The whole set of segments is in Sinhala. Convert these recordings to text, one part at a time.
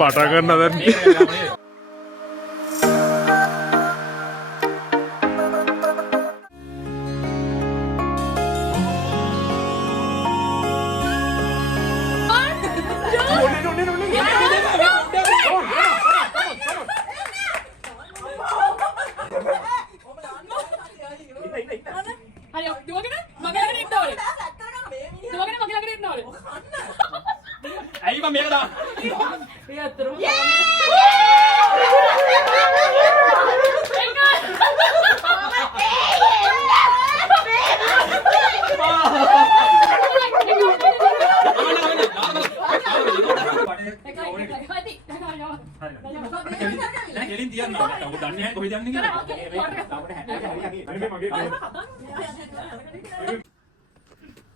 පටගන්න අදන්න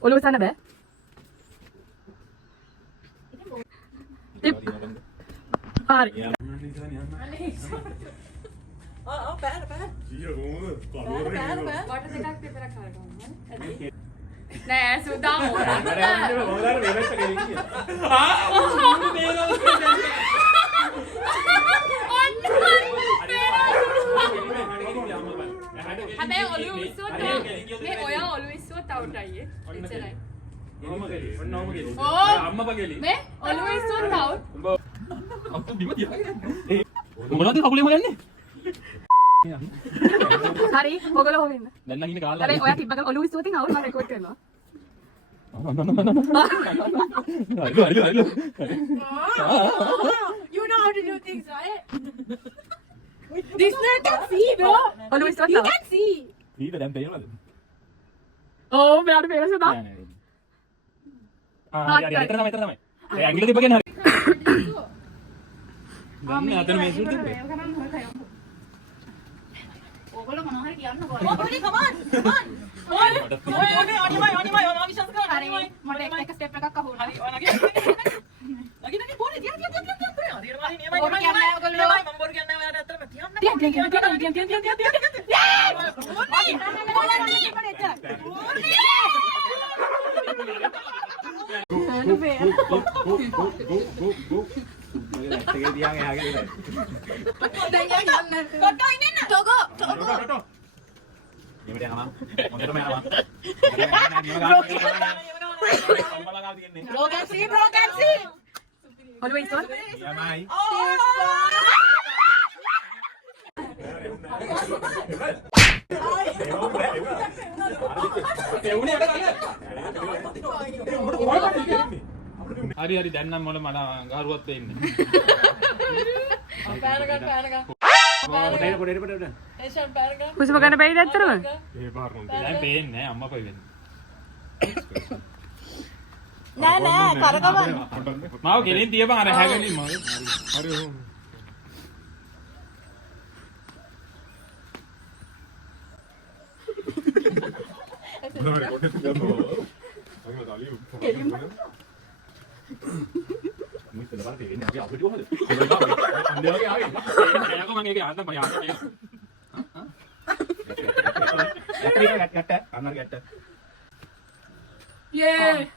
ඔලුව සන්න බෑ. හරි. නෑ සුදා හැබැයි ඔලුව විශ්සුවත් මේ ඔයා ඔලුව විශ්සුවත් අවුට් අයියේ. එච්චරයි. මේ ඔලුව විශ්සුවත් අවුට්. මොනවද කකුලේම යන්නේ? හරි ඔයගොල්ලෝ හොමින්න. දැන් නම් ඉන්නේ කාලා. හැබැයි ඔයා තිබ්බක ඔලුව විශ්සුවතින් අවුට් මම රෙකෝඩ් කරනවා. You know how to do things, right? This man can see, bro. ඔලුව විශ්සුවත් You අවුට්. can see. ඊට දැන් පේනවද? ඕ මෙයාට පේන සුදා. නෑ නෑ. හරි එතන තමයි. ඒ ඇඟිල්ල තිබ්බ කියන්නේ හරි. ගන්න අතන මේ සුදු තිබ්බේ. ඔයගොල්ලෝ මොනවා හරි කියන්නකෝ. ඔයගොල්ලෝ come on. ඔය අනිමයි ඔයා විශ්වාස කරනවා. හරි මට එක ස්ටෙප් එකක් අහුවුණා. හරි ඔයා නගින්න පොඩි තියන්න. බොරු කියන්නේ නැහැ ඔයගොල්ලෝ. මම බොරු කියන්නේ නැහැ ඔයාට ඇත්තටම ඔලුව විශ්සුවත්. හරි හරි දැන් නම් මොන මන ගහරුවත් වෙන්නේ. හුස්ම ගන්න බැයිද ඇත්තටම? දැන් පේන්නේ නැහැ අම්මා පොයි වෙන්නේ. නෑ කරකවන්න. මාව ගෙලින් තියපන් අර හැගෙලින් මාව. හරි යේ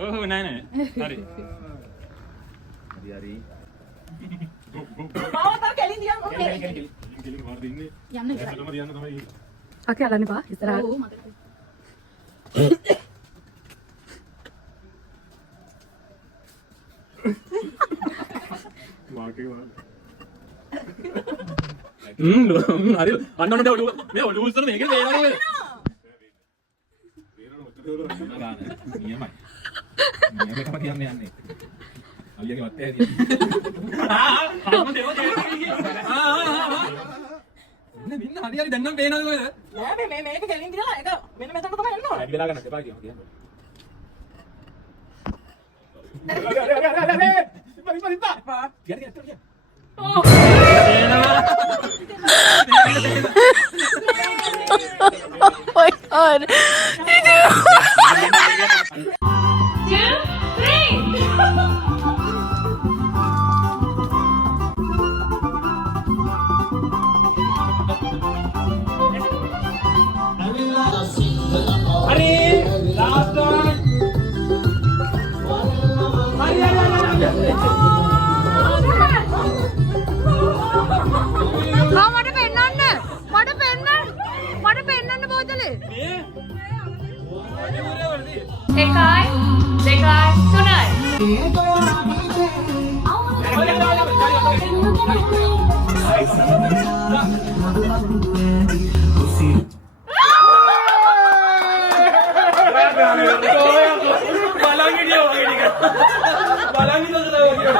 ඔව් නෑ නෑ හරි අකේ අල්ලන්න බා ඉස්සරහට. හරි අන්න ඔන්න මේ ඔලුව උස්සන මේක තේරෙනවද? නියමයි. නියමයි තමයි යන්නේ. අයියගේ වත්තේ හැදියා. අම්ම දෙව මෙන්න හරි හරි දැන් නම් පේනවද කොහෙද? නෑ මේක ගෙලින් දිලා ඒක මෙන්න මෙතන තමයි එන්න ඕනේ. ඇයි වෙලා ගන්නත් එපා කියනවා. Oh my god. 2, 3. Last one. Ekay, dekay, tunay. Balangin dia orang ini kan. Balangin tu sudah dia.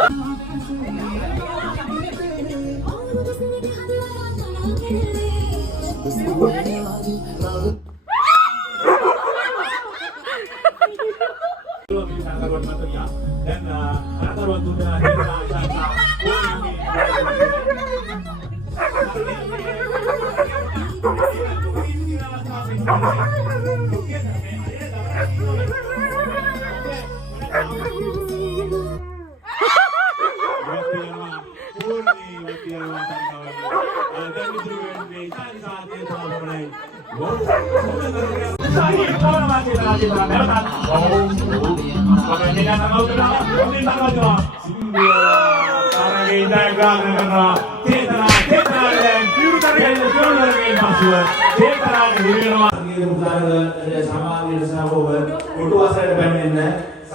Dan pengetahuan dunia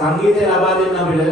संगीत आवाज ना मिले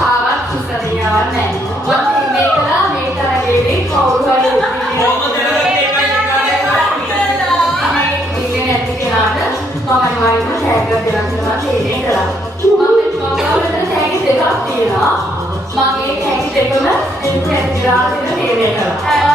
කාවත් ඉස්සරියාවක් නැහැ. මම මේ කළා මේ තරගයේදී කවුරු හරි කොහොමද නැති කෙනාට මම අනිවාර්යයෙන්ම ටැග් එකක් දෙනවා කියලා තීරණය කළා. මම ටැග් දෙකක් තියෙනවා. මම ඒ ටැග් දෙකම එක්ක ඇතුළට තීරණය කළා.